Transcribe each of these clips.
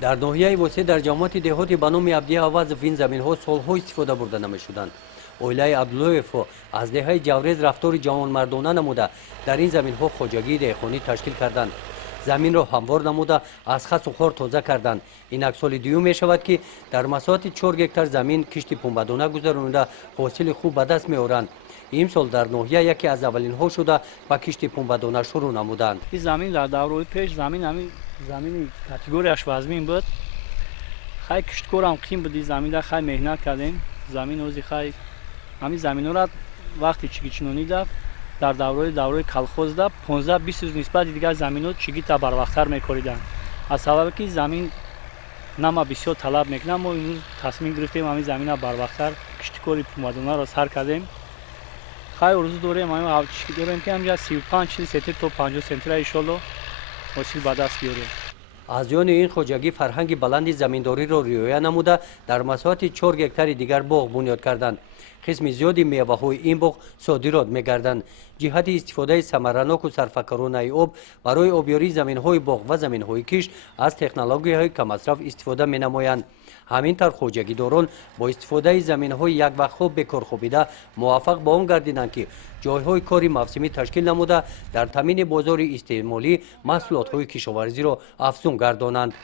در ناحیه وسع در جامعات دهاتی به نام عبدی عوض این زمین‌ها سال‌ها استفاده برده نمی‌شدند. اویلای عبداللهیف از دهه جوریز رفتار جوانمردانه نموده در این زمین‌ها خواجگی دهقانی تشکیل کردند. زمین را هموار نموده از خس و خار تازه کردند. اینک سال دیوم می شود که در مساحت 4 هکتار زمین کشت پنبه‌دانه گذرانده حاصل خوب به دست می‌آورند. امسال در ناحیه یکی از اولین ها شده با کشت پنبه‌دانه شروع نمودند. این زمین در دوره پیش زمین کاتگوریش وزمین بود. خیلی کشتکارم قیم بودی زمین در خیلی مهنت کردیم. زمین اوزی خیلی همین زمین را وقتی چگیچنونی داد در دوره کلخوز داد 15-20 روز نسبت دیگر زمین رو چگی تا بر وقتتر میکردن. از سبب که زمین نما بسیار طلب میکنه ما امروز تصمیم گرفتیم همین زمین را بر وقتتر کشتکاری پنبه‌دانه را سر کردیم. خیلی روز دوره ما داریم که همینجا 35 سانتی تا 50 سانتی را ان شاء الله حاصل به دست بیاریم. از یان این خواجگی فرهنگ بلند زمینداری را رعایت نموده در مساحت 4 هکتار دیگر باغ بنیاد کردند. قسم زیادی میوه‌های این باغ صادرات می‌گردند. جهت استفاده ثمرناک و سرفکنانه آب برای آبیاری زمین‌های باغ و زمین‌های کشت از تکنولوژی‌های کم مصرف استفاده می‌نمایند. همینطور خواجگیداران با استفاده زمین‌های یک وقت‌ها بکار خوابیده موفق به آن گردیدند که جای‌های کاری موسمی تشکیل نموده در تامین بازار استعمالی محصولات‌های کشاورزی را افزون گردانند.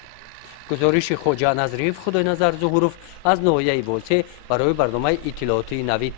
گزارش خواجه نظریف خدای نظر ظهوروف از ناحیه واسه برای برنامه اطلاعاتی نوید.